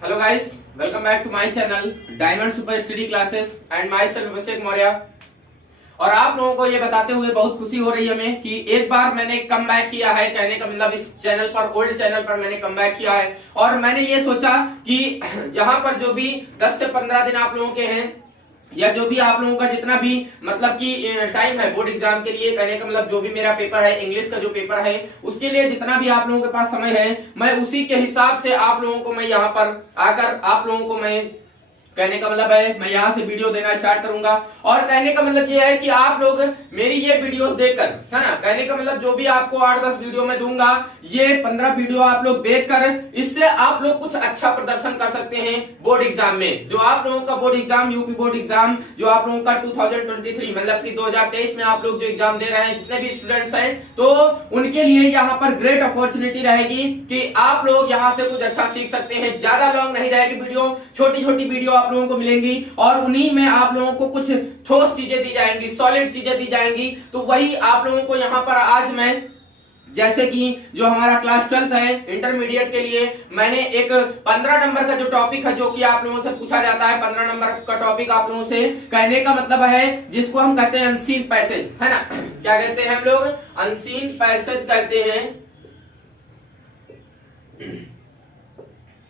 Hello guys, welcome back to my channel diamond super study classes and माय सेल्फ अभिषेक मौर्य। और आप लोगों को ये बताते हुए बहुत खुशी हो रही है हमें कि एक बार मैंने कम बैक किया है। कहने का मतलब इस चैनल पर, ओल्ड चैनल पर मैंने कम बैक किया है और मैंने ये सोचा कि यहाँ पर जो भी 10 से 15 दिन आप लोगों के हैं या जो भी आप लोगों का जितना भी मतलब कि टाइम है बोर्ड एग्जाम के लिए, कहने का मतलब जो भी मेरा पेपर है, इंग्लिश का जो पेपर है, उसके लिए जितना भी आप लोगों के पास समय है, मैं उसी के हिसाब से आप लोगों को मैं यहाँ पर आकर आप लोगों को मैं कहने का मतलब है मैं यहाँ से वीडियो देना स्टार्ट करूंगा। और कहने का मतलब ये है कि आप लोग मेरी ये वीडियोस देखकर, है ना, कहने का मतलब जो भी आपको 8-10 वीडियो में दूंगा, ये 15 वीडियो आप लोग देखकर इससे आप लोग कुछ अच्छा प्रदर्शन कर सकते हैं बोर्ड एग्जाम में। जो आप लोगों का board exam, UP board exam, जो आप लोगों का 2023 मतलब कि 2023 में आप लोग जो एग्जाम दे रहे हैं, जितने भी स्टूडेंट्स हैं, तो उनके लिए यहाँ पर ग्रेट अपॉर्चुनिटी रहेगी कि आप लोग यहाँ से कुछ अच्छा सीख सकते हैं। ज्यादा लॉन्ग नहीं रहेगी वीडियो, छोटी छोटी वीडियो आप लोगों को मिलेंगी और उन्हीं में आप लोगों को कुछ ठोस चीजें दी जाएंगी, सॉलिड चीजें दी जाएंगी। तो वही आप लोगों को यहाँ पर आज मैं, जैसे कि जो हमारा क्लास 12th है इंटरमीडिएट के लिए, मैंने एक 15 नंबर का जो टॉपिक है, जो कि आप लोगों से पूछा जाता है, 15 नंबर का टॉपिक आप लोगों से, कहने का मतलब है जिसको हम कहते हैं अनसीन पैसेज, है ना। क्या कहते हैं हम लोग? अनसीन पैसेज कहते हैं।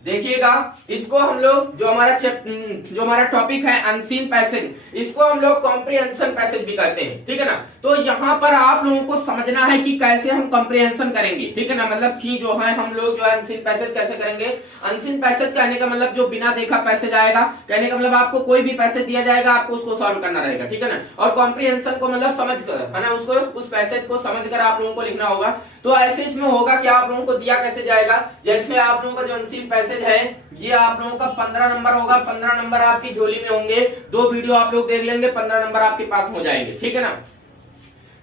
देखिएगा, इसको हम लोग जो हमारा टॉपिक है अनसीन पैसेज, इसको हम लोग कॉम्प्रिहेंशन पैसेज भी कहते हैं, ठीक है ना। तो यहाँ पर आप लोगों को समझना है कि कैसे हम कॉम्प्रिहेंशन करेंगे, ठीक है ना। मतलब कि जो है हम लोग जो है अनसीन पैसेज कैसे करेंगे। अनसीन पैसेज कहने का मतलब जो बिना देखा पैसेज आएगा, कहने का मतलब आपको कोई भी पैसेज दिया जाएगा, आपको उसको सॉल्व करना रहेगा, ठीक है ना। और कॉम्प्रिहेंशन को मतलब समझ कर, है ना, उसको उस पैसेज को समझ कर आप लोगों को लिखना होगा। तो ऐसे इसमें होगा कि आप लोगों को दिया कैसे जाएगा, जैसे आप लोगों का जो अनसीन पैसेज है ये आप लोगों का 15 नंबर होगा। 15 नंबर आपकी झोली में होंगे, 2 वीडियो आप लोग देख लेंगे, 15 नंबर आपके पास हो जाएंगे, ठीक है ना।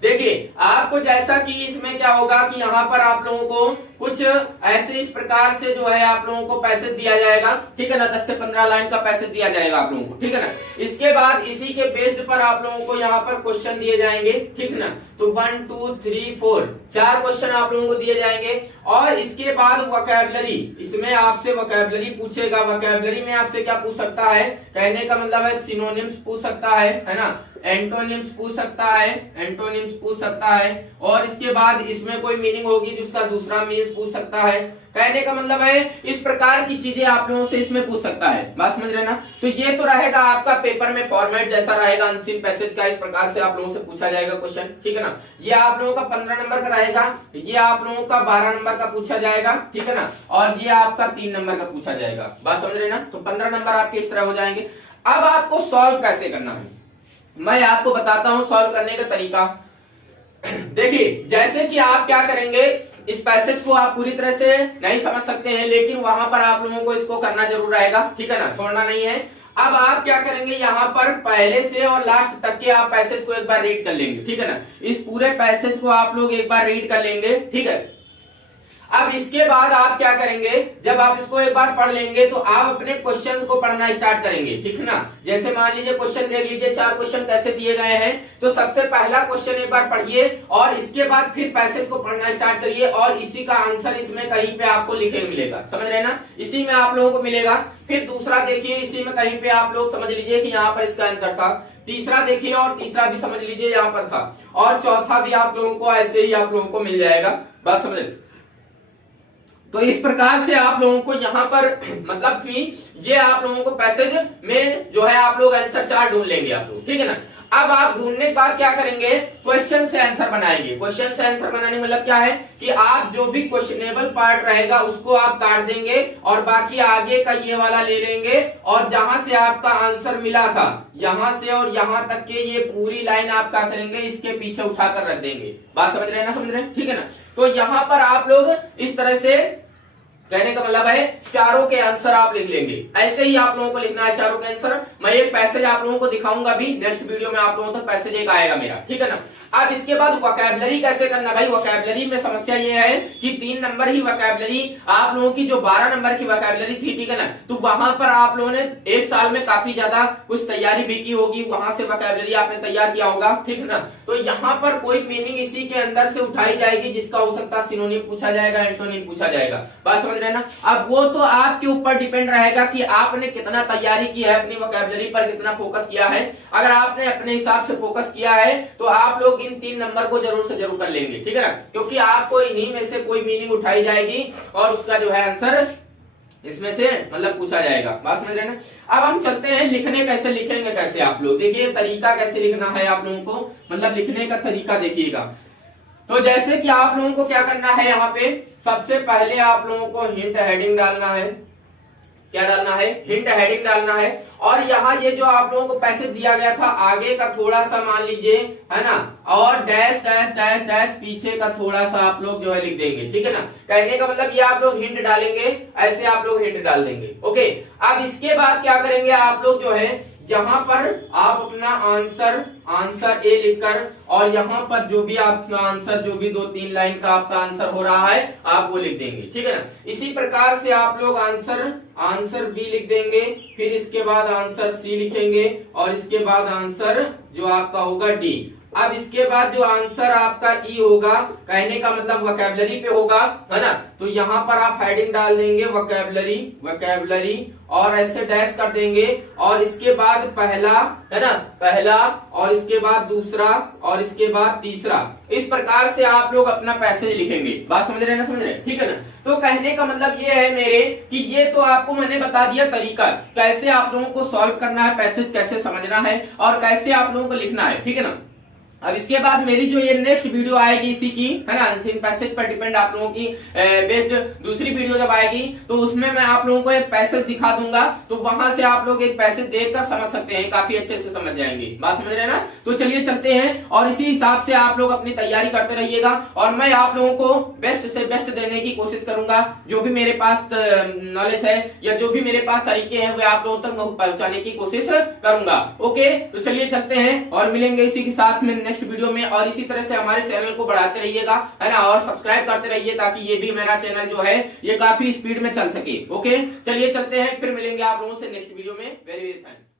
देखिए आपको जैसा कि इसमें क्या होगा कि यहाँ पर आप लोगों को कुछ ऐसे इस प्रकार से जो है आप लोगों को पैसेज दिया जाएगा, ठीक है ना। 10 से 15 लाइन का पैसेज दिया जाएगा आप लोगों को, ठीक है ना। इसके बाद इसी के बेस्ड पर आप लोगों को यहाँ पर क्वेश्चन दिए जाएंगे, ठीक है ना। तो 1 2 3 4 4 क्वेश्चन आप लोगों को दिए जाएंगे। और इसके बाद वोकैबुलरी, इसमें आपसे वोकैबुलरी पूछेगा। वोकैबुलरी में आपसे क्या पूछ सकता है, कहने का मतलब है सिनोनिम्स पूछ सकता है ना, एंटोनिम्स पूछ सकता है, एंटोनिम्स पूछ सकता है। और इसके बाद इसमें कोई मीनिंग होगी जिसका दूसरा मीन्स पूछ सकता है। कहने का मतलब है इस प्रकार की चीजें आप लोगों से इसमें पूछ सकता है। बात समझ रहे ना। तो ये तो रहेगा आपका पेपर में फॉर्मेट जैसा रहेगा अनसीन पैसेज का, इस प्रकार से आप लोगों से पूछा जाएगा क्वेश्चन, ठीक है ना। ये आप लोगों का 15 नंबर का रहेगा, ये आप लोगों का 12 नंबर का पूछा जाएगा, ठीक है ना। और ये आपका 3 नंबर का पूछा जाएगा। बात समझ रहे ना। तो 15 नंबर आपके इस तरह हो जाएंगे। अब आपको सॉल्व कैसे करना है मैं आपको बताता हूं सॉल्व करने का तरीका। देखिए, जैसे कि आप क्या करेंगे, इस पैसेज को आप पूरी तरह से नहीं समझ सकते हैं, लेकिन वहां पर आप लोगों को इसको करना जरूर रहेगा, ठीक है ना, छोड़ना नहीं है। अब आप क्या करेंगे, यहाँ पर पहले से और लास्ट तक के आप पैसेज को एक बार रीड कर लेंगे, ठीक है ना। इस पूरे पैसेज को आप लोग एक बार रीड कर लेंगे, ठीक है। अब इसके बाद आप क्या करेंगे, जब आप इसको एक बार पढ़ लेंगे तो आप अपने क्वेश्चंस को पढ़ना स्टार्ट करेंगे, ठीक है ना। जैसे मान लीजिए क्वेश्चन देख लीजिए, 4 क्वेश्चन कैसे दिए गए हैं। तो सबसे पहला क्वेश्चन एक बार पढ़िए और इसके बाद फिर पैसेज को पढ़ना स्टार्ट करिए और इसी का आंसर इसमें कहीं पे आपको लिखे मिलेगा, समझ रहे ना, इसी में आप लोगों को मिलेगा। फिर दूसरा देखिए, इसी में कहीं पे आप लोग समझ लीजिए कि यहाँ पर इसका आंसर था। तीसरा देखिए और तीसरा भी समझ लीजिए यहाँ पर था। और चौथा भी आप लोगों को ऐसे ही आप लोगों को मिल जाएगा। बात समझ। तो इस प्रकार से आप लोगों को यहाँ पर मतलब कि ये आप लोगों को पैसेज में जो है आप लोग आंसर 4 ढूंढ लेंगे आप लोग, ठीक है ना। अब आप ढूंढने के बाद क्या करेंगे, क्वेश्चन से आंसर बनाएंगे। क्वेश्चन से आंसर बनाने मतलब क्या है कि आप जो भी क्वेश्चनेबल पार्ट रहेगा उसको आप काट देंगे और बाकी आगे का ये वाला ले लेंगे और जहां से आपका आंसर मिला था, यहां से और यहां तक के ये पूरी लाइन आप क्या करेंगे, इसके पीछे उठाकर रख देंगे। बात समझ रहे हैं ना, समझ रहे हैं, ठीक है ना। तो यहां पर आप लोग इस तरह से, कहने का मतलब है चारों के आंसर आप लिख लेंगे। ऐसे ही आप लोगों को लिखना है चारों के आंसर। मैं एक पैसेज आप लोगों को दिखाऊंगा भी नेक्स्ट वीडियो में, आप लोगों तक पैसेज एक आएगा मेरा, ठीक है ना। अब इसके बाद वोकैबुलरी कैसे करना भाई। वोकैबुलरी में समस्या ये है कि 3 नंबर ही वोकैबुलरी, आप लोगों की जो 12 नंबर की वोकैबुलरी थी, ठीक है ना, तो वहां पर आप लोगों ने एक साल में काफी ज्यादा कुछ तैयारी भी की होगी, वहां से वोकैबुलरी आपने तैयार किया होगा, ठीक है ना। तो यहाँ पर कोई मीनिंग इसी के अंदर से उठाई जाएगी जिसका हो सकता है सिनोनिम पूछा जाएगा, एंटोनिम पूछा जाएगा। बात समझ रहे हैं ना। अब वो तो आपके ऊपर डिपेंड रहेगा कि आपने कितना तैयारी की है, अपनी वोकैबुलरी पर कितना फोकस किया है। अगर आपने अपने हिसाब से फोकस किया है तो आप लोग इन 3 नंबर को जरूर से जरूर कर लेंगे, ठीक है ना, क्योंकि आपको इन्हीं में से कोई मीनिंग उठाई जाएगी और उसका जो है आंसर इसमें से मतलब पूछा जाएगा। बात समझ रहे हैं ना। अब हम चलते हैं लिखने, कैसे लिखेंगे कैसे आप लोग देखिए, तरीका कैसे लिखना है आप लोगों को, मतलब लिखने का तरीका देखिएगा। तो जैसे कि आप लोगों को क्या करना है, यहाँ पे सबसे पहले आप लोगों को हिंट हेडिंग डालना है। क्या डालना है, हिंट हेडिंग डालना है। और यहाँ ये जो आप लोगों को पैसेज दिया गया था आगे का थोड़ा सा मान लीजिए, है ना, और डैश डैश डैश डैश पीछे का थोड़ा सा आप लोग जो है लिख देंगे, ठीक है ना। कहने का मतलब ये आप लोग हिंट डालेंगे, ऐसे आप लोग हिंट डाल देंगे। ओके, अब इसके बाद क्या करेंगे आप लोग जो है, यहाँ पर आप अपना आंसर ए लिखकर, और यहाँ पर जो भी आपका आंसर, जो भी 2-3 लाइन का आपका आंसर हो रहा है आप वो लिख देंगे, ठीक है ना। इसी प्रकार से आप लोग आंसर बी लिख देंगे, फिर इसके बाद आंसर सी लिखेंगे, और इसके बाद आंसर जो आपका होगा डी। अब इसके बाद जो आंसर आपका ई होगा, कहने का मतलब वोकैबुलरी पे होगा, है ना, तो यहाँ पर आप हेडिंग डाल देंगे वोकैबुलरी, और ऐसे डैश कर देंगे, और इसके बाद पहला, है ना, पहला, और इसके बाद दूसरा, और इसके बाद तीसरा। इस प्रकार से आप लोग अपना पैसेज लिखेंगे। बात समझ रहे हैं ना, समझ रहे हैं, ठीक है ना। तो कहने का मतलब ये है मेरे कि ये तो आपको मैंने बता दिया तरीका, कैसे आप लोगों को सॉल्व करना है, पैसेज कैसे समझना है, और कैसे आप लोगों को लिखना है, ठीक है ना। अब इसके बाद मेरी जो ये नेक्स्ट वीडियो आएगी इसी की, है ना, अनसीन पैसेज पर डिपेंड आप लोगों की बेस्ट दूसरी वीडियो जब आएगी तो उसमें मैं आप लोगों को एक पैसेज दिखा दूंगा, तो वहां से आप लोग एक पैसेज देखकर समझ सकते हैं, काफी अच्छे से समझ जाएंगे। बात समझ रहे हैं ना। तो चलिए चलते हैं, और इसी हिसाब से आप लोग अपनी तैयारी करते रहिएगा, और मैं आप लोगों को बेस्ट से बेस्ट देने की कोशिश करूंगा। जो भी मेरे पास नॉलेज है या जो भी मेरे पास तरीके हैं वे आप लोगों तक पहुंचाने की कोशिश करूंगा। ओके, तो चलिए चलते हैं और मिलेंगे इसी के साथ में नेक्स्ट वीडियो में, और इसी तरह से हमारे चैनल को बढ़ाते रहिएगा, है ना, और सब्सक्राइब करते रहिए ताकि ये भी मेरा चैनल जो है ये काफी स्पीड में चल सके। ओके, चलिए चलते हैं, फिर मिलेंगे आप लोगों से नेक्स्ट वीडियो में। Very very thanks.